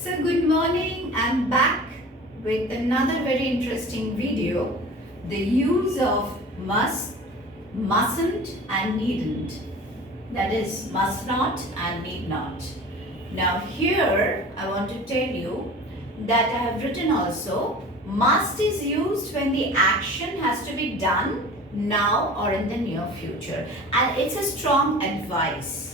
So good morning, I'm back with another very interesting video. The use of must, mustn't and needn't. That is must not and need not. Now here I want to tell you that I have written also must is used when the action has to be done now or in the near future, and it's a strong advice.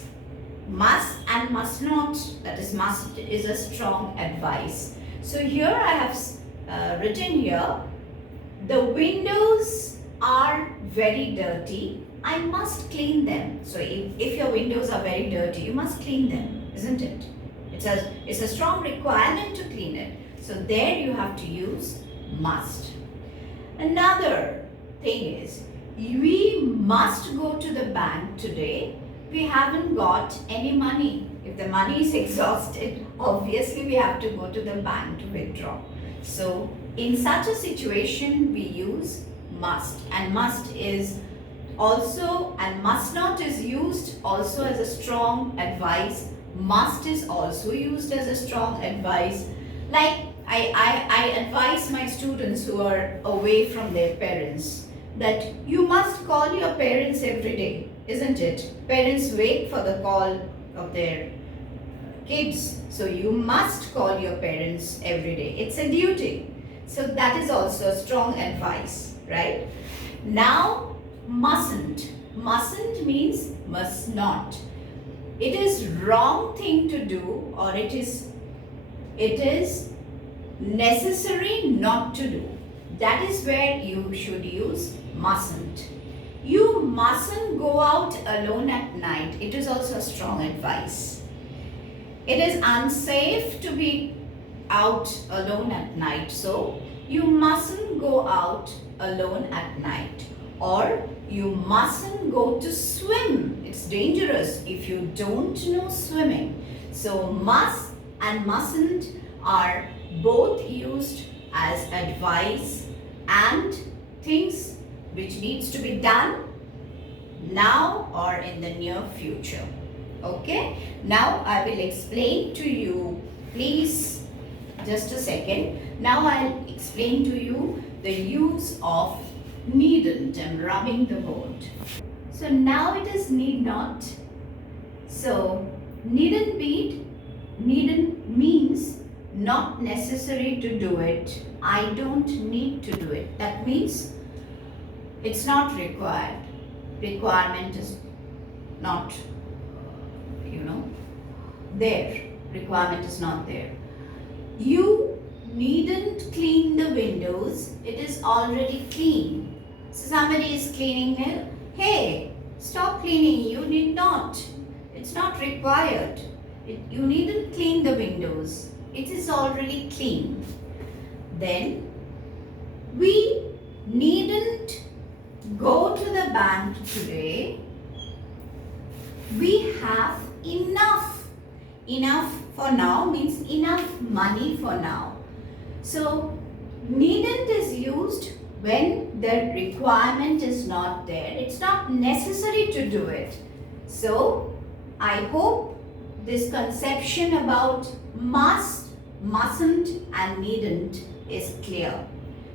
Must and must not, that is must is a strong advice. So here I have written here, the windows are very dirty, I must clean them. So if your windows are very dirty, you must clean them, isn't it? It's a strong requirement to clean it. So there you have to use must. Another thing is, we must go to the bank today. We haven't got any money. If the money is exhausted, obviously we have to go to the bank to withdraw. So in such a situation, we use must, and must is also, and must not is used also as a strong advice. Must is also used as a strong advice. Like I advise my students who are away from their parents that you must call your parents every day, isn't it? Parents wait for the call of their kids. So you must call your parents every day. It's a duty. So that is also a strong advice, right? Now, mustn't. Mustn't means must not. It is wrong thing to do, or it is necessary not to do. That is where you should use mustn't. You mustn't go out alone at night. It is also a strong advice. It is unsafe to be out alone at night. So you mustn't go out alone at night. Or you mustn't go to swim. It's dangerous if you don't know swimming. So must and mustn't are both used as advice and things which needs to be done now or in the near future. Okay, now I will explain to you, please just a second. Now I'll explain to you the use of needn't. I'm rubbing the board. So now it is need not. So needn't means not necessary to do it. I don't need to do it. That means it's not required. Requirement is not, there. Requirement is not there. You needn't clean the windows. It is already clean. So somebody is cleaning it. Hey, stop cleaning. You need not. It's not required. You needn't clean the windows. It is already clean. Then we needn't go to the bank today. We have enough. Enough for now means enough money for now. So needn't is used when the requirement is not there. It's not necessary to do it. So I hope this conception about must, mustn't and needn't is clear.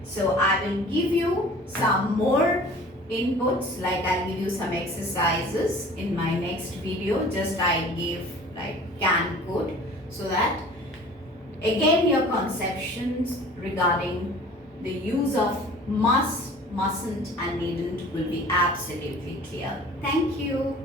So I will give you some more inputs, like I'll give you some exercises in my next video. Just I give like can code, so that again your conceptions regarding the use of must, mustn't and needn't will be absolutely clear. Thank you.